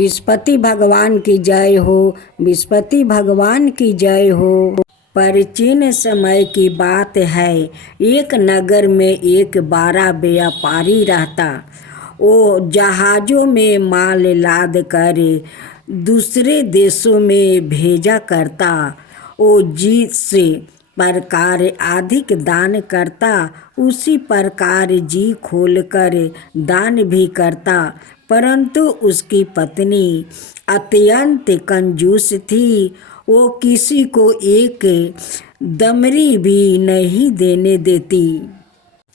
विस्पति भगवान की जय हो। विस्पति भगवान की जय हो। प्राचीन समय की बात है, एक नगर में एक बड़ा व्यापारी रहता। वो जहाज़ों में माल लाद कर दूसरे देशों में भेजा करता। वो जिस प्रकार अधिक दान करता, उसी प्रकार जी खोलकर दान भी करता। परंतु उसकी पत्नी अत्यंत कंजूस थी। वो किसी को एक दमड़ी भी नहीं देने देती।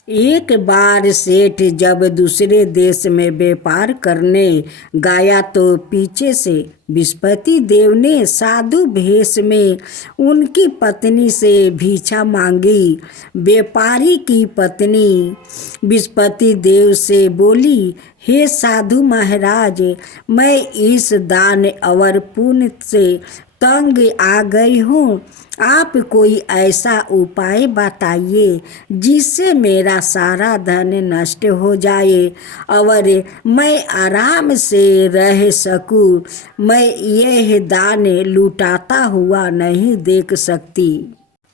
एक बार सेठ जब दूसरे देश में व्यापार करने गया तो पीछे से विस्पति देव ने साधु भेष में उनकी पत्नी से भिक्षा मांगी। व्यापारी की पत्नी विस्पति देव से बोली, हे साधु महाराज, मैं इस दान और पुण्य से तंग आ गई हूँ। आप कोई ऐसा उपाय बताइए जिससे मेरा सारा धन नष्ट हो जाए और मैं आराम से रह सकूं। मैं यह दान लुटाता हुआ नहीं देख सकती।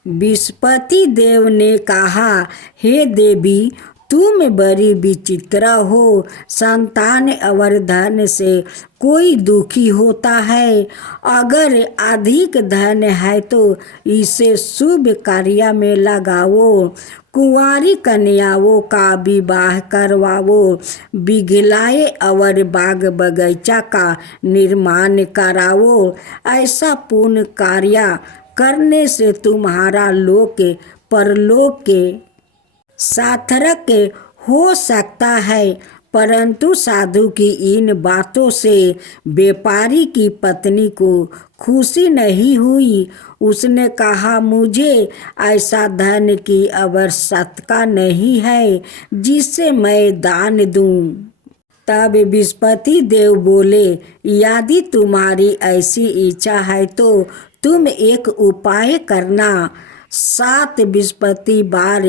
विस्पति देव ने कहा, हे देवी, तुम बड़ी विचित्र हो। संतान और धन से कोई दुखी होता है। अगर अधिक धन है तो इसे शुभ कार्य में लगाओ। कुंवारी कन्याओं का विवाह करवाओ, बिगलाए और बाग बगीचा का निर्माण कराओ। ऐसा पुण्य कार्य करने से तुम्हारा लोक परलोक के सार्थक हो सकता है। परंतु साधु की इन बातों से व्यापारी की पत्नी को खुशी नहीं हुई। उसने कहा, मुझे ऐसा धन की आवश्यकता नहीं है जिससे मैं दान दूं। तब विस्पति देव बोले, यदि तुम्हारी ऐसी इच्छा है तो तुम एक उपाय करना। 7 बृहस्पतिवार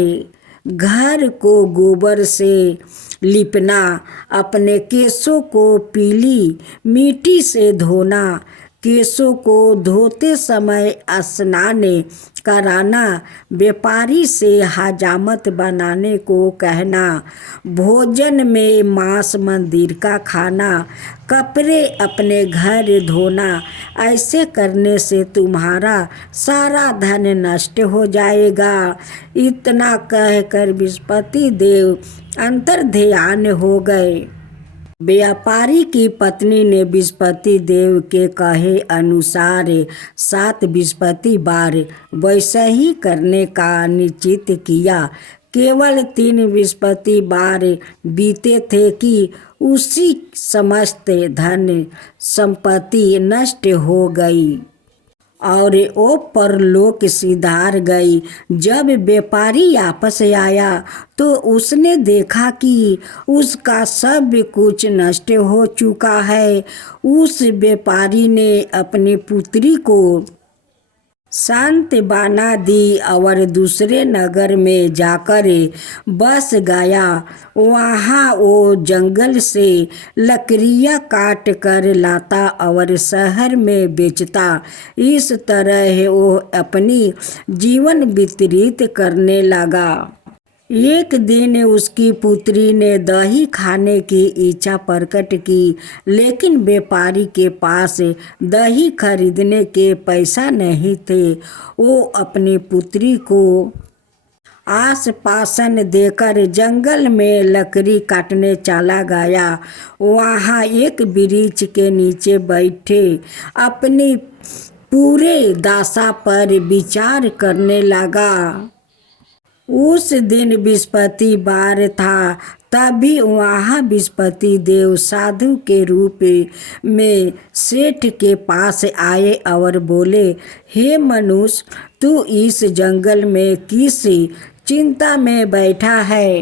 घर को गोबर से लिपना, अपने केशों को पीली मिट्टी से धोना, केशों को धोते समय स्नान कराना, व्यापारी से हजामत बनाने को कहना, भोजन में मांस मंदिर का खाना, कपड़े अपने घर धोना। ऐसे करने से तुम्हारा सारा धन नष्ट हो जाएगा। इतना कहकर विस्पति देव अंतर्ध्यान हो गए। व्यापारी की पत्नी ने विस्पति देव के कहे अनुसार 7 बृहस्पतिवार वैसे ही करने का निश्चित किया। केवल 3 बृहस्पतिवार बीते थे कि उसी समस्त धन संपत्ति नष्ट हो गई और वो परलोक सिधार गई। जब व्यापारी वापस आया तो उसने देखा कि उसका सब कुछ नष्ट हो चुका है। उस व्यापारी ने अपनी पुत्री को शांत बना दी और दूसरे नगर में जाकर बस गया। वहाँ वो जंगल से लकड़ियाँ काट कर लाता और शहर में बेचता। इस तरह वो अपनी जीवन व्यतीत करने लगा। एक दिन उसकी पुत्री ने दही खाने की इच्छा प्रकट की, लेकिन व्यापारी के पास दही खरीदने के पैसा नहीं थे। वो अपनी पुत्री को आश्वासन देकर जंगल में लकड़ी काटने चला गया। वहाँ एक वृक्ष के नीचे बैठे अपनी पूरे दशा पर विचार करने लगा। उस दिन बृहस्पतिवार था। तभी वहाँ विस्पति देव साधु के रूप में सेठ के पास आए और बोले, हे मनुष्य, तू इस जंगल में किस चिंता में बैठा है?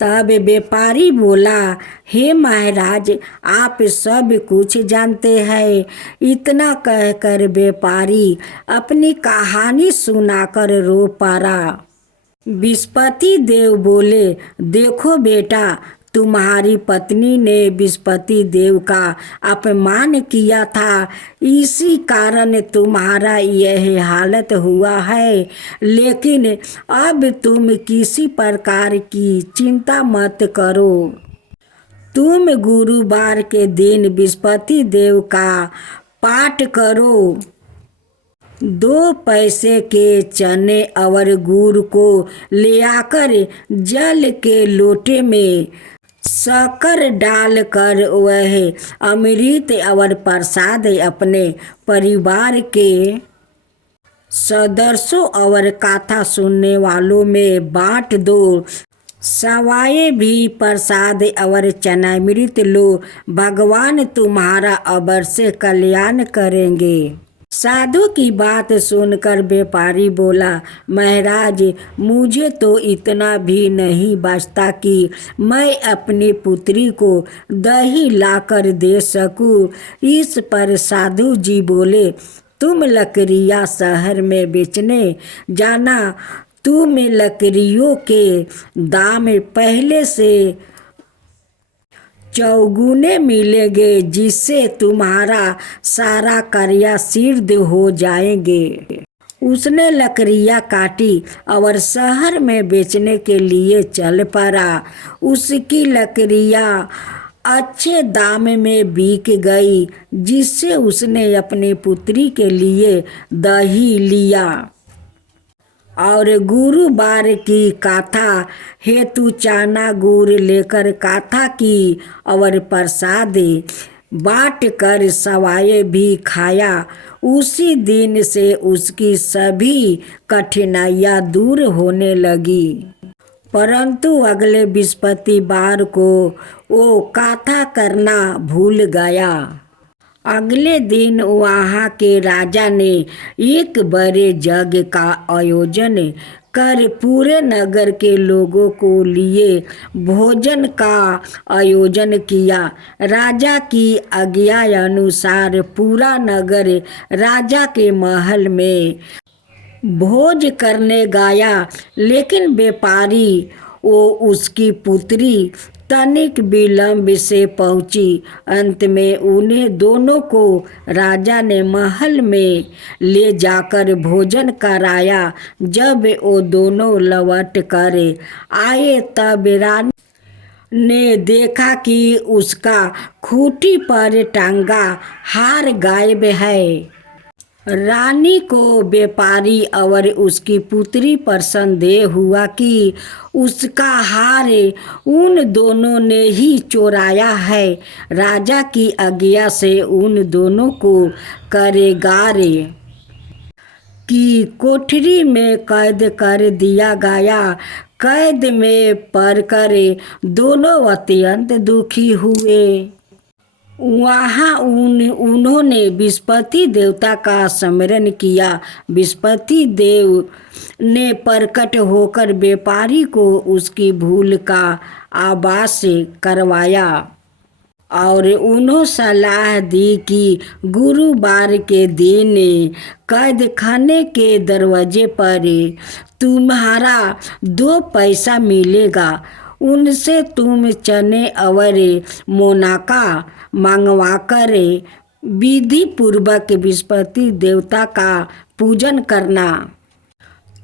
तब व्यापारी बोला, हे महाराज, आप सब कुछ जानते हैं। इतना कहकर व्यापारी अपनी कहानी सुनाकर रो पड़ा। विस्पति देव बोले, देखो बेटा, तुम्हारी पत्नी ने बृहस्पति देव का अपमान किया था, इसी कारण तुम्हारा यह हालत हुआ है। लेकिन अब तुम किसी प्रकार की चिंता मत करो। तुम गुरुवार के दिन बृहस्पति देव का पाठ करो। 2 पैसे के चने और गुड़ को ले आकर जल के लोटे में शक्कर डालकर वह अमृत और प्रसाद अपने परिवार के सदस्यों और कथा सुनने वालों में बांट दो। सवाए भी प्रसाद और चनामृत लो, भगवान तुम्हारा अवश्य कल्याण करेंगे। साधु की बात सुनकर व्यापारी बोला, महाराज, मुझे तो इतना भी नहीं बचता कि मैं अपनी पुत्री को दही लाकर दे सकूं। इस पर साधु जी बोले, तुम लकड़ियाँ शहर में बेचने जाना। तुम्हें लकड़ियों के दाम पहले से चौगुने मिलेंगे, जिससे तुम्हारा सारा कार्य सिद्ध हो जाएंगे। उसने लकड़ियाँ काटी और शहर में बेचने के लिए चल पड़ा। उसकी लकड़ियाँ अच्छे दाम में बिक गई, जिससे उसने अपनी पुत्री के लिए दही लिया और गुरुवार की कथा हेतु चना गुड़ लेकर कथा की और प्रसाद बांट कर सवाए भी खाया। उसी दिन से उसकी सभी कठिनाइयाँ दूर होने लगी। परंतु अगले बृहस्पतिवार को वो कथा करना भूल गया। अगले दिन वहाँ के राजा ने एक बड़े यज्ञ का आयोजन कर पूरे नगर के लोगों को लिए भोजन का आयोजन किया। राजा की आज्ञा अनुसार पूरा नगर राजा के महल में भोज करने गया, लेकिन व्यापारी वो उसकी पुत्री तनिक विलंब से पहुंची। अंत में उन्हें दोनों को राजा ने महल में ले जाकर भोजन कराया। जब वो दोनों लौट कर आए तब रानी ने देखा कि उसका खूंटी पर टांगा हार गायब है। रानी को व्यापारी और उसकी पुत्री पर संदेह हुआ कि उसका हार उन दोनों ने ही चुराया है। राजा की आज्ञा से उन दोनों को कारागार की कोठरी में कैद कर दिया गया। कैद में पड़कर दोनों अत्यंत दुखी हुए। वहाँ उन्होंने बृहस्पति देवता का स्मरण किया। बृहस्पति देव ने प्रकट होकर व्यापारी को उसकी भूल का आभास करवाया और उन्होंने सलाह दी कि गुरुवार के दिन कैद खाने के दरवाजे पर तुम्हारा 2 पैसा मिलेगा। उनसे तुम चने और मोनाका मंगवाकर विधि पूर्वक बृहस्पति देवता का पूजन करना।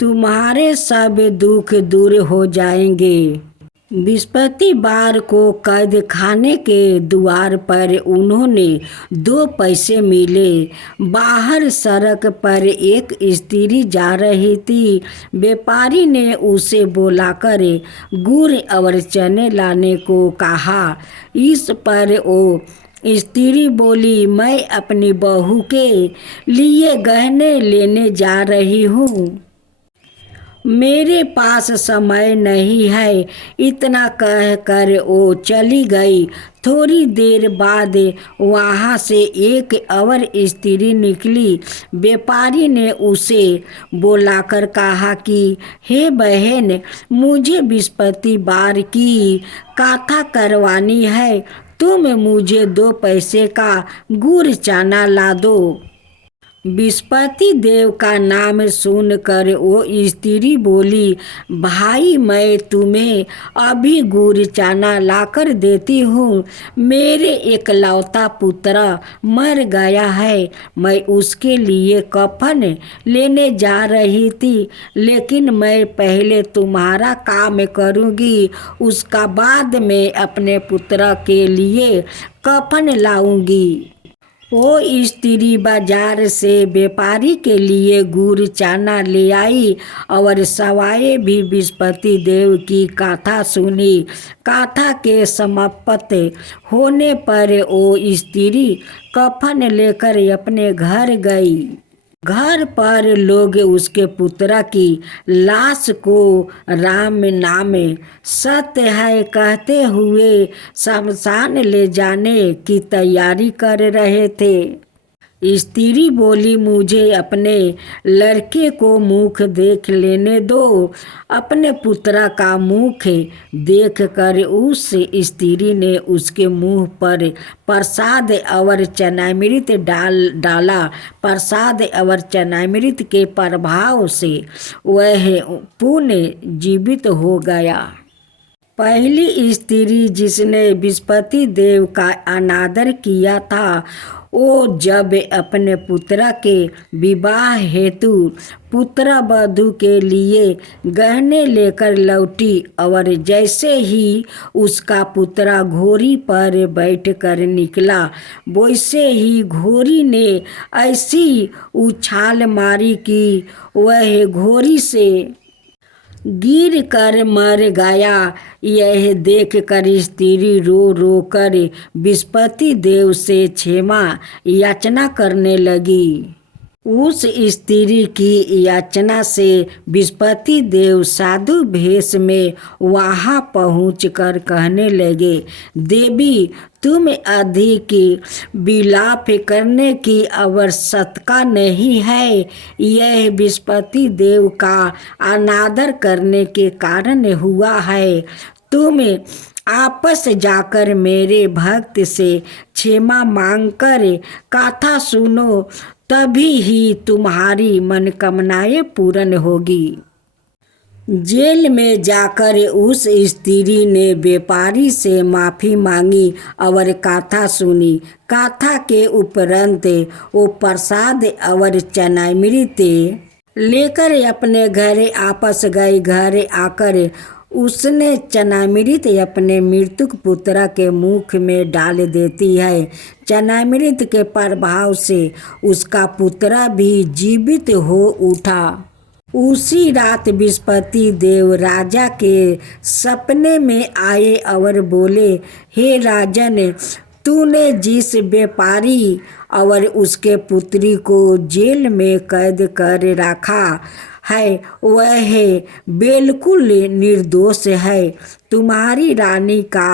तुम्हारे सब दुख दूर हो जाएंगे। बृहस्पतिवार को कैद खाने के द्वार पर उन्होंने 2 पैसे मिले। बाहर सड़क पर एक स्त्री जा रही थी। व्यापारी ने उसे बुलाकर गुड़ और चने लाने को कहा। इस पर वो स्त्री बोली, मैं अपनी बहू के लिए गहने लेने जा रही हूँ, मेरे पास समय नहीं है। इतना कहकर वो चली गई। थोड़ी देर बाद वहाँ से एक और स्त्री निकली। व्यापारी ने उसे बुलाकर कहा कि हे बहन, मुझे बृहस्पतिवार की कथा करवानी है, तुम मुझे 2 पैसे का गुड़ चना ला दो। विस्पति देव का नाम सुनकर वो स्त्री बोली, भाई मैं तुम्हें अभी गुड़ चना लाकर देती हूँ। मेरे एकलौता पुत्र मर गया है। मैं उसके लिए कफन लेने जा रही थी, लेकिन मैं पहले तुम्हारा काम करूँगी, उसका बाद में अपने पुत्र के लिए कफन लाऊंगी। वो स्त्री बाजार से व्यापारी के लिए गुड़ चना ले आई और सवाए भी विस्पति देव की कथा सुनी। कथा के समाप्त होने पर वो स्त्री कफन लेकर अपने घर गई। घर पर लोग उसके पुत्र की लाश को राम नाम सत्य है कहते हुए शमशान ले जाने की तैयारी कर रहे थे। स्त्री बोली, मुझे अपने लड़के को मुख देख लेने दो। अपने पुत्र का मुख देखकर उस स्त्री ने उसके मुंह पर प्रसाद और चनामृत डाला। प्रसाद और चनामृत के प्रभाव से वह पुनः जीवित हो गया। पहली स्त्री जिसने विस्पति देव का अनादर किया था, वो जब अपने पुत्र के विवाह हेतु पुत्र वधू के लिए गहने लेकर लौटी और जैसे ही उसका पुत्र घोड़ी पर बैठकर निकला, वैसे ही घोड़ी ने ऐसी उछाल मारी कि वह घोड़ी से गिर कर मर गया। यह देखकर स्त्री रो रो कर विस्पति देव से क्षमा याचना करने लगी। उस स्त्री की याचना से विस्पति देव साधु भेष में वहाँ पहुँचकर कहने लगे, देवी तुम अधिक विलाप करने की आवश्यकता नहीं है। यह विस्पति देव का अनादर करने के कारण हुआ है। तुम आपस जाकर मेरे भक्त से क्षमा मांगकर कथा सुनो, तभी ही तुम्हारी मनोकामनाएं पूर्ण होगी। जेल में जाकर उस स्त्री ने व्यापारी से माफ़ी मांगी और कथा सुनी। कथा के उपरांत वो प्रसाद और चनामृत लेकर अपने घर आपस गई। घर आकर उसने चनामृत अपने मृतक पुत्र के मुख में डाल देती है। चनामृत के प्रभाव से उसका पुत्र भी जीवित हो उठा। उसी रात विस्पति देव राजा के सपने में आए और बोले, हे राजन, तूने जिस व्यापारी और उसके पुत्री को जेल में कैद कर रखा है वह बिल्कुल निर्दोष है। तुम्हारी रानी का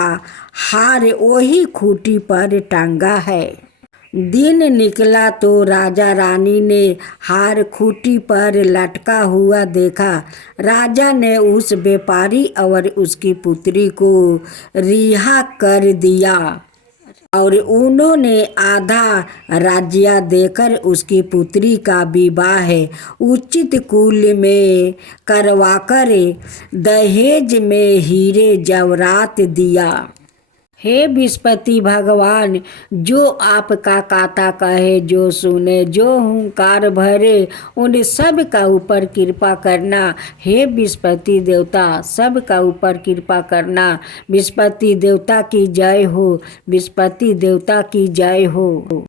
हार वही खूंटी पर टंगा है। दिन निकला तो राजा रानी ने हार खूंटी पर लटका हुआ देखा। राजा ने उस व्यापारी और उसकी पुत्री को रिहा कर दिया और उन्होंने आधा राज्य देकर उसकी पुत्री का विवाह उचित कुल में करवाकर दहेज में हीरे जवाहरात दिया। हे विस्पति भगवान, जो आपका कथा कहे, जो सुने, जो हुंकार भरे, उन सब का ऊपर कृपा करना। हे विस्पति देवता, सब का ऊपर कृपा करना। विस्पति देवता की जय हो। विस्पति देवता की जय हो।